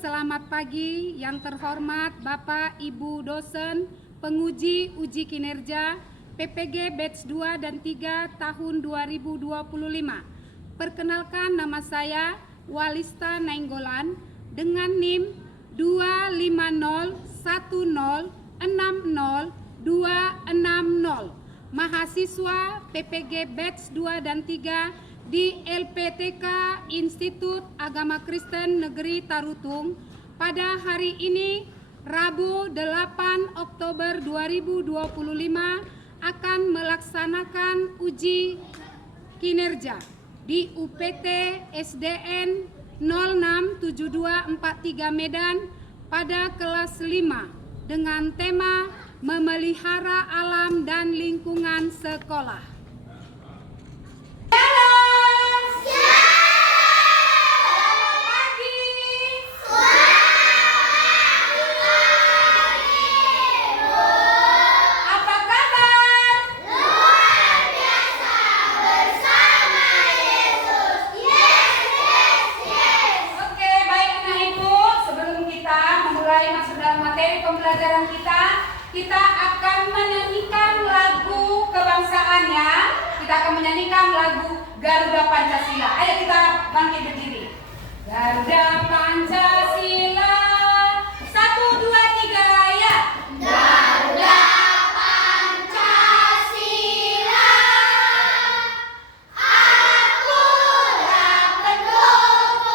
Selamat pagi yang terhormat Bapak Ibu dosen penguji uji kinerja PPG Batch 2 dan 3 tahun 2025. Perkenalkan, nama saya Walista Nainggolan dengan NIM 2501060, mahasiswa PPG Batch 2 dan 3 di LPTK Institut Agama Kristen Negeri Tarutung pada hari ini, Rabu 8 Oktober 2025, akan melaksanakan uji kinerja di UPT SDN 067243 Medan pada kelas 5 dengan tema memelihara alam dan lingkungan sekolah. Pembelajaran kita akan menyanyikan lagu kebangsaan ya. Kita akan menyanyikan lagu Garuda Pancasila. Ayo kita bangkit berdiri. Garuda Pancasila. 1, 2, 3 ya. Garuda Pancasila. Akulah pendukungmu.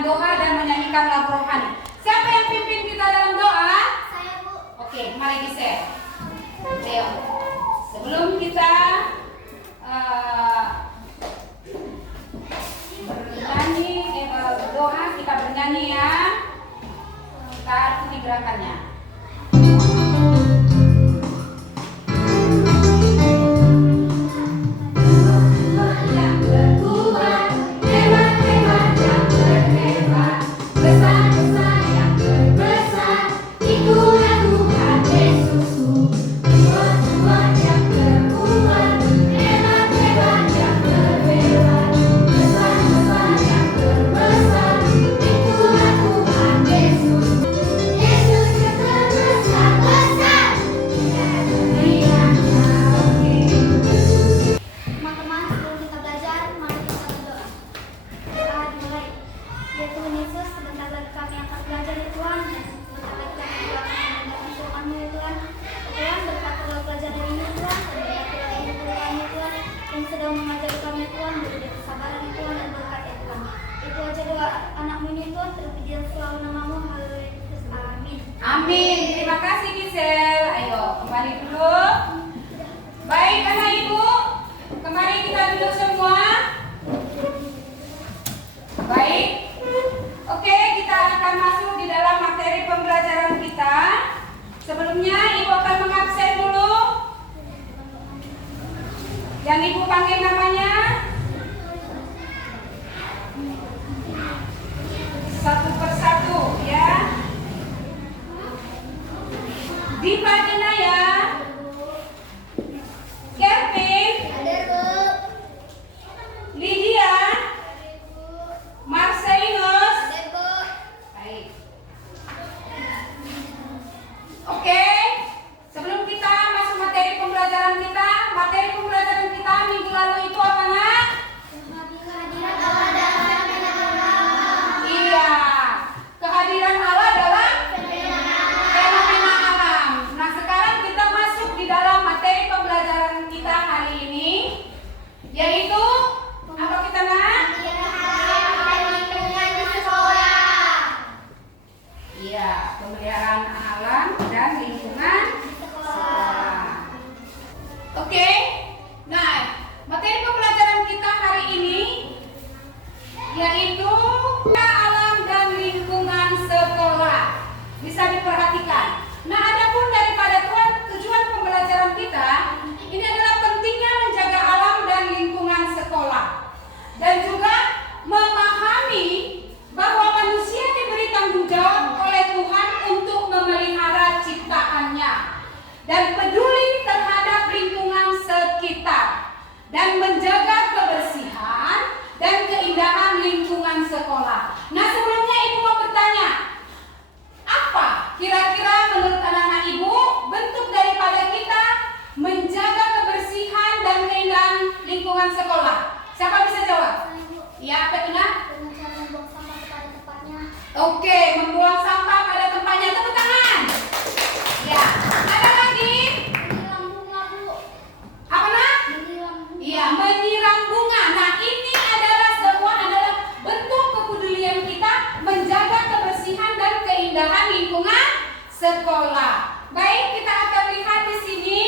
Doa dan menyanyikan lagu rohani. Siapa yang pimpin kita dalam doa? Saya, Bu. Oke, mari di-share. Ayo. Sebelum kita berdoa, kita bernyanyi ya. Kita ikuti gerakannya. Amin. Terima kasih Gisel. Ayo kembali dulu. Baik anak ibu, kembali kita duduk semua. Baik. Oke, kita akan masuk di dalam materi pembelajaran kita. Sebelumnya ibu akan mengabsen dulu. Yang ibu panggil namanya satu persatu ya. Dipa Dinaya, Kevin, Lydia, Marcelinus. Baik. Oke, sebelum kita masuk materi pembelajaran kita minggu lalu itu Iya, apa itu nak? Dengan cara membuang sampah pada tempatnya. Oke, membuang sampah pada tempatnya. Tepuk tangan. Ya, ada lagi? Menyiram bunga, Bu. Apa nak? Menyiram bunga. Iya, menyiram bunga. Nah, ini adalah semua adalah bentuk kepedulian kita menjaga kebersihan dan keindahan lingkungan sekolah. Baik, kita akan lihat di sini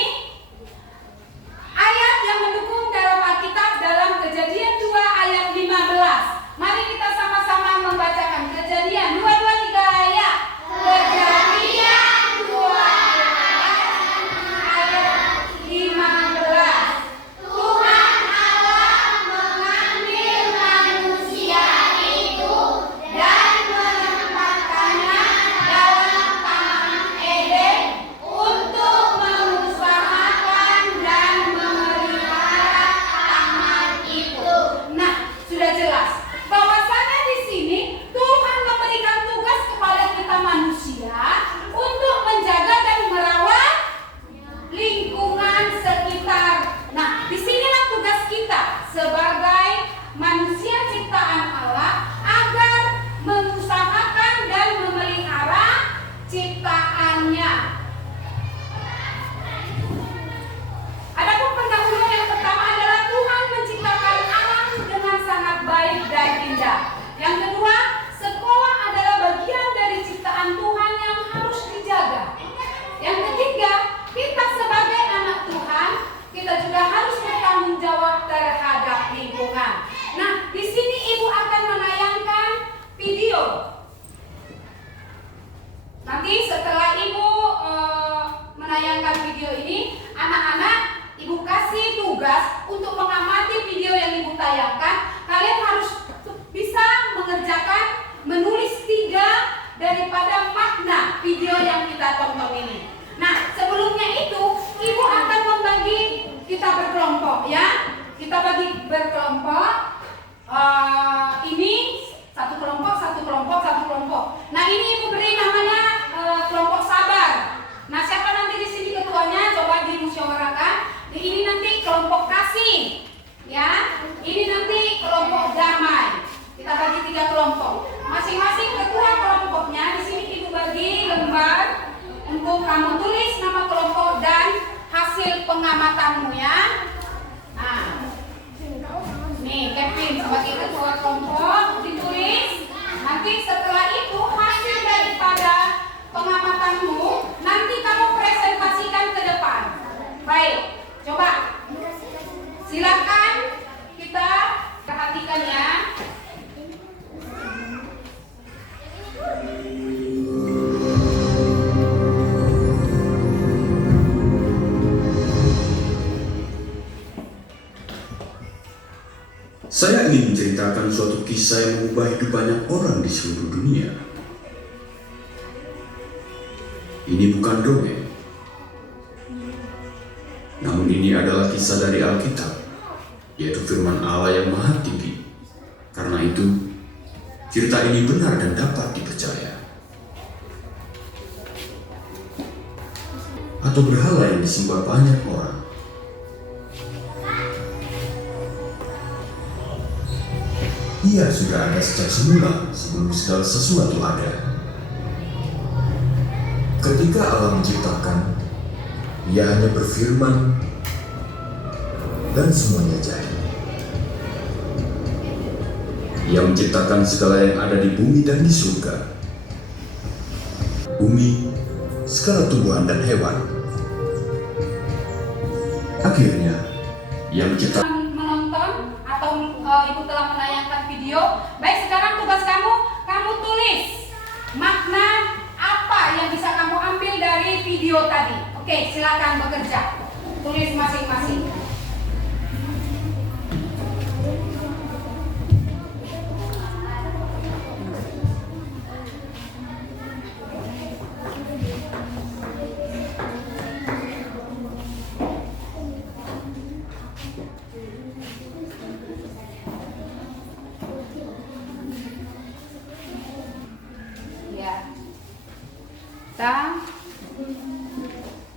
ayat yang mendukung dalam Alkitab dalam Kejadian 2 ayat 15. Mari kita sama-sama membacakan Kejadian 2, 2, 3 ayat. Kejadian 2 ayat 15. Tuhan Allah mengambil manusia itu dan menempatkannya dalam Taman Eden untuk mengusahakan dan memelihara taman itu. Nah, sudah jelas bahwasanya di sini Tuhan memberikan tugas kepada kita manusia untuk menjaga dan merawat lingkungan sekitar. Nah, disinilah tugas kita sebagai manusia ciptaan Allah agar mengusahakan dan memelihara ciptaannya. Adapun pendahuluan yang pertama adalah Tuhan menciptakan alam dengan sangat baik dan indah. Yang kedua, sekolah adalah bagian dari ciptaan Tuhan yang harus dijaga. Yang ketiga, kita sebagai anak Tuhan, kita juga harus bertanggung jawab terhadap lingkungan. Nah, di sini Ibu akan menayangkan video. Nanti setelah Ibu menayangkan video ini, anak-anak Ibu kasih tugas untuk mengamati video yang Ibu tayangkan. Kalian harus bisa mengerjakan, menulis 3 daripada makna video yang kita tonton ini. Nah, sebelumnya itu Ibu akan membagi, kita berkelompok ya. Kita bagi berkelompok. Ini satu kelompok, satu kelompok, satu kelompok. Nah, ini Ibu beri namanya kelompok sabar. Nah, siapa nanti di sini ketuanya? Coba dimusyawarahkan. Ini nanti kelompok kasih, ya. Ini nanti kelompok damai. Kita bagi 3 kelompok. Masing-masing ketua kelompoknya di sini Ibu bagi lembar untuk kamu tulis nama kelompok dan hasil pengamatanmu ya. Nah, nih Kevin sebagai ketua kelompok ditulis. Nanti setelah itu hasil daripada pengamatanmu nanti kamu presentasikan ke depan. Baik, coba silakan kita perhatikan ya. Saya ingin menceritakan suatu kisah yang mengubah hidup banyak orang di seluruh dunia. Ini bukan dongeng, namun ini adalah kisah dari Alkitab, yaitu firman Allah yang maha tinggi. Karena itu, cerita ini benar dan dapat dipercaya. Atau berhala yang disembah banyak orang. Ia sudah ada sejak semula, sebelum segala sesuatu ada. Ketika Allah menciptakan, Ia hanya berfirman dan semuanya jadi. Ia menciptakan segala yang ada di bumi dan di surga. Bumi, segala tumbuhan dan hewan. Akhirnya, Ia menciptakan Ibu telah menayangkan video. Baik, sekarang tugas kamu tulis makna apa yang bisa kamu ambil dari video tadi. Oke, silakan bekerja. Tulis masing-masing. Kita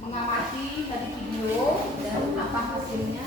mengamati tadi video dan apa hasilnya.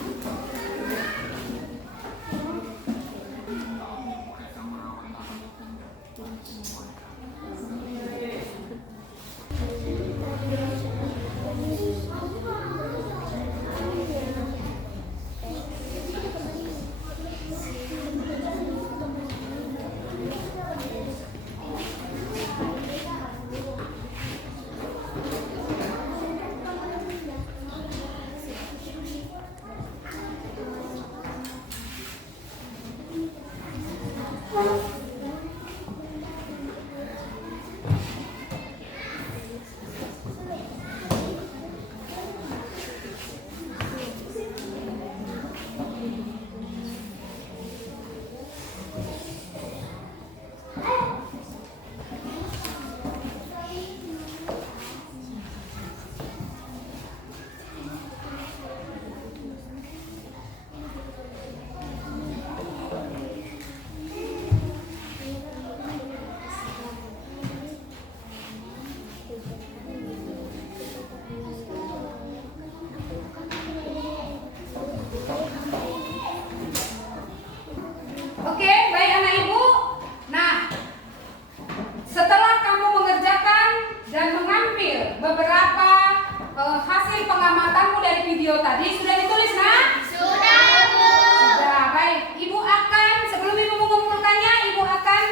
pengamatanmu dari video tadi sudah ditulis, nak? Sudah, Bu. Sudah, baik. Ibu akan, sebelum Ibu mengumpulkannya, Ibu akan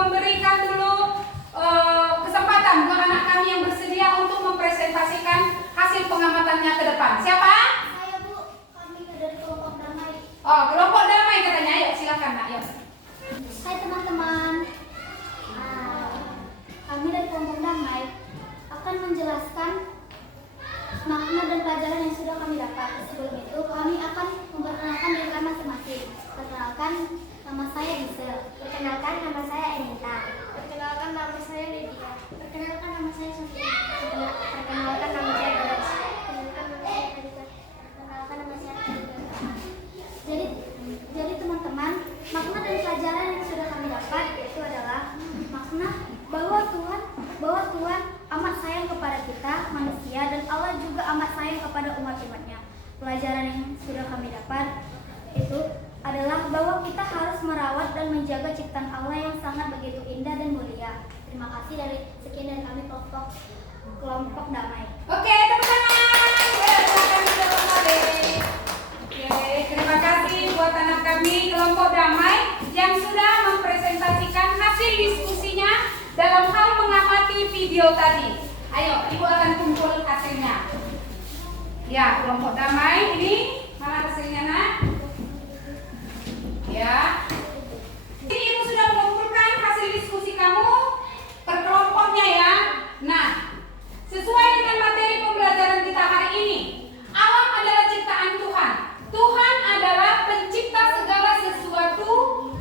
memberikan dulu kesempatan buat anak kami yang bersedia untuk mempresentasikan hasil pengamatannya ke depan. Siapa? Saya, Bu. Kami dari kelompok damai. Oh, kelompok damai katanya. Ayo, silakan, Nak. Yuk. Hai teman-teman. Kami dari kelompok damai akan menjelaskan makna dan pelajaran yang sudah kami dapat. Sebelum itu, kami akan memperkenalkan diri kami masing-masing. Perkenalkan, nama saya Gisel. Perkenalkan, nama saya Enita. Perkenalkan, nama saya Lydia. Perkenalkan, nama saya Sofia. Perkenalkan, nama saya Grace. Perkenalkan, nama saya Erika. Perkenalkan, nama saya Erika. Jadi teman-teman, makna dan pelajaran yang sudah kami dapat yaitu adalah makna bahwa Tuhan amat sayang kepada kita manusia dan Allah juga amat sayang kepada umat-umatnya. Pelajaran yang sudah kami dapat itu adalah bahwa kita harus merawat dan menjaga ciptaan Allah yang sangat begitu indah dan mulia. Terima kasih dari sekian dari kami kelompok damai. Oke, teman-teman. Silakan duduk kembali. Oke, terima kasih buat anak kami kelompok damai yang sudah mempresentasikan hasil diskusinya dalam hal mengamati video tadi. Ayo, Ibu akan kumpul hasilnya. Ya, kelompok damai ini mana hasilnya, Nak? Ya. Ini Ibu sudah mengumpulkan hasil diskusi kamu per kelompoknya ya. Nah, sesuai dengan materi pembelajaran kita hari ini, alam adalah ciptaan Tuhan. Tuhan adalah pencipta segala sesuatu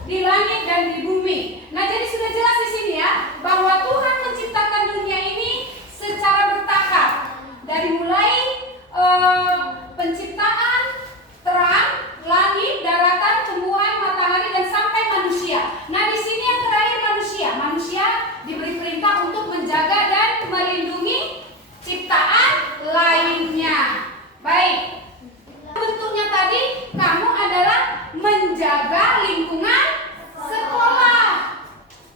di langit dan di bumi. Nah, jadi sudah jelas di sini ya bahwa Tuhan menciptakan dunia ini secara bertahap. Dari mulai penciptaan terang, langit, daratan, tumbuhan, matahari dan sampai manusia. Nah, di sini yang terakhir manusia. Manusia diberi perintah untuk menjaga dan melindungi ciptaan lainnya. Baik. Bentuknya tadi kamu adalah menjaga lingkungan sekolah.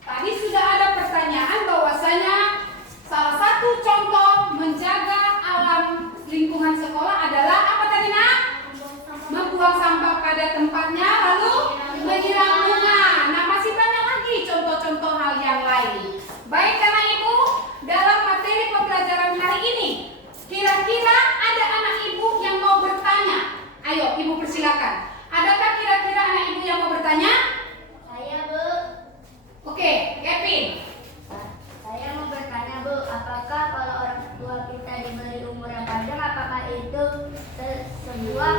Tadi sudah ada pertanyaan bahwasanya salah satu contoh menjaga alam lingkungan sekolah adalah apa tadi, Nak? Membuang sampah pada tempatnya lalu menyiram bunga. Nah, masih banyak lagi contoh-contoh hal yang lain. Baik, karena Ibu dalam materi pembelajaran hari ini kira-kira ada anak Ibu yang mau bertanya. Ayo, Ibu persilakan. Adakah kira-kira anak Ibu yang mau bertanya? Saya, Bu. Oke, Kevin. Saya mau bertanya, Bu, apakah kalau orang tua kita diberi umur yang panjang, apakah itu sebuah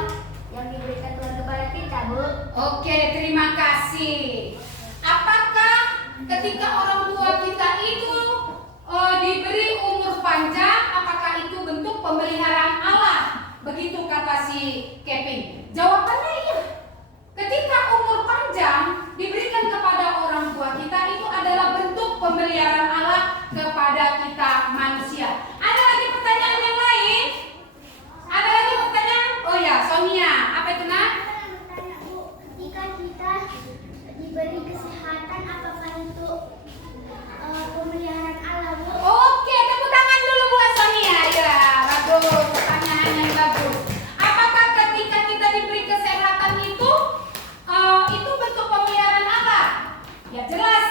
yang diberikan Tuhan kepada kita, Bu? Oke, terima kasih. Apakah ketika orang tua kita itu diberi umur panjang, apakah itu bentuk pemeliharaan Allah? Begitu kata si Kevin. Jawabannya iya. Ketika umur panjang diberikan kepada orang tua kita, itu adalah bentuk pemeliharaan Allah kepada kita manusia. Ada lagi pertanyaan yang lain? Ada lagi pertanyaan? Oh ya, Sonia. Apa itu, Nak? Bertanya, Bu, ketika kita diberi kesehatan, apakah itu pemeliharaan Allah, Bu? Oke, tepuk tangan dulu buat Sonia. Ya, bagus. Pertanyaan yang bagus. Apakah ketika kita diberi kesehatan itu bentuk pemeliharaan Allah? Ya jelas.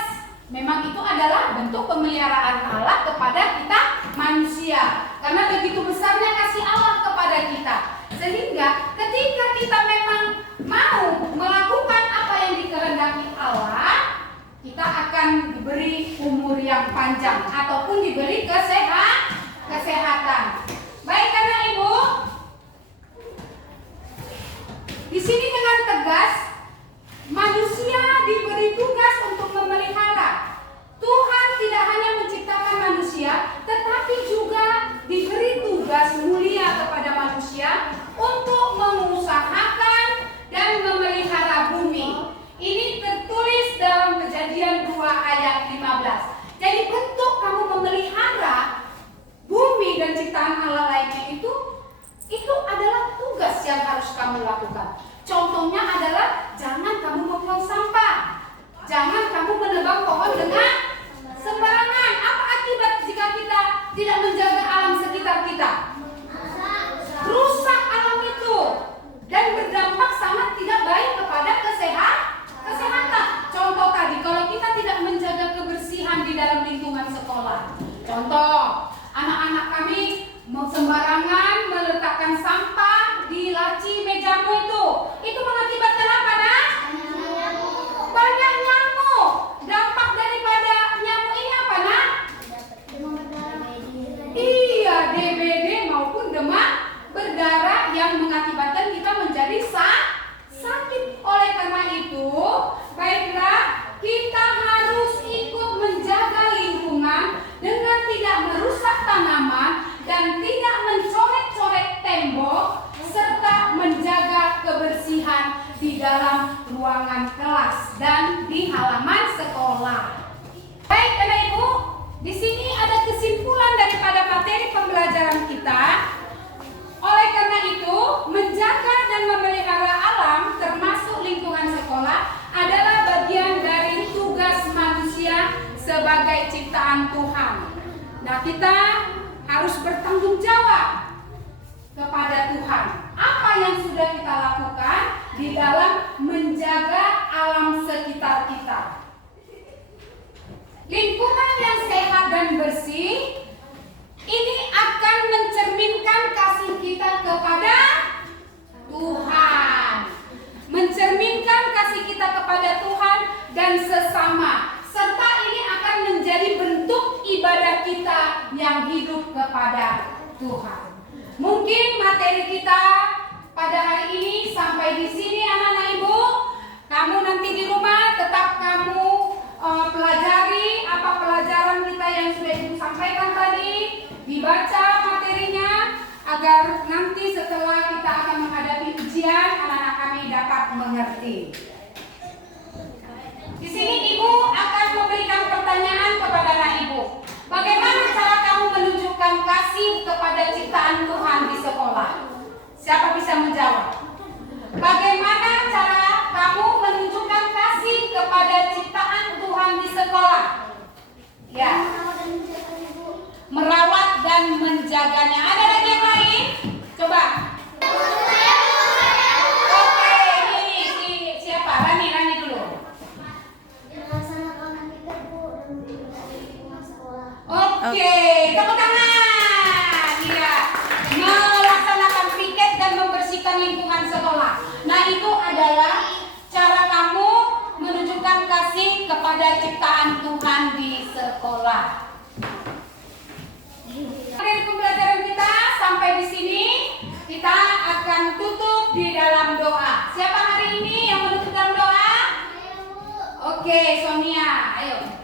Memang itu adalah bentuk pemeliharaan Allah kepada kita manusia. Karena begitu besarnya kasih Allah kepada kita. Sehingga ketika kita memang mau melakukan apa yang dikehendaki Allah, kita akan diberi umur yang panjang ataupun diberi kesehatan. Baik, karena Ibu, di sini dengan tegas manusia diberi tugas untuk memelihara. Tuhan tidak hanya menciptakan manusia, tetapi juga diberi tugas mulia kepada manusia untuk mengusahakan dan memelihara bumi. Ini tertulis dalam Kejadian 2 ayat 15. Jadi bentuk kamu memelihara bumi dan ciptaan Allah lainnya itu adalah tugas yang harus kamu lakukan. Contohnya adalah jangan kamu membuang sampah. Jangan kamu menebang pohon dengan sembarangan. Apa akibat jika kita tidak menjaga alam sekitar kita? dan di halaman sekolah. Baik, Bapak Ibu, di sini ada kesimpulan daripada materi pembelajaran kita. Oleh karena itu, menjaga dan memelihara alam termasuk lingkungan sekolah adalah bagian dari tugas manusia sebagai ciptaan Tuhan. Nah, kita harus bertanggung jawab kepada Tuhan. Apa yang sudah kita lakukan di dalam menjaga alam sekitar kita? Lingkungan yang sehat dan bersih ini akan mencerminkan kasih kita kepada Tuhan, mencerminkan kasih kita kepada Tuhan dan sesama, serta ini akan menjadi bentuk ibadah kita yang hidup kepada Tuhan. Mungkin materi kita pada hari ini sampai di sini, anak-anak Ibu. Kamu nanti di rumah tetap kamu pelajari apa pelajaran kita yang sudah Ibu sampaikan tadi, dibaca materinya agar nanti setelah kita akan menghadapi ujian, anak-anak kami dapat mengerti. Di sini Ibu akan memberikan pertanyaan kepada anak Ibu. Bagaimana cara kamu menunjukkan kasih kepada ciptaan Tuhan di sekolah? Siapa bisa menjawab? Bagaimana cara kamu menunjukkan kasih kepada ciptaan Tuhan di sekolah? Ya. Merawat dan menjaganya. Ada lagi yang lain? Coba. Oke, ini siapa? Rani dulu. Oke, tepuk tangan. Iya. Melaksanakan piket dan membersihkan lingkungan sekolah. Nah, itu adalah cara kamu menunjukkan kasih kepada ciptaan Tuhan di sekolah. Dari pembelajaran kita sampai di sini, kita akan tutup di dalam doa. Siapa hari ini yang menutup dalam doa? Oke, Sonia, ayo.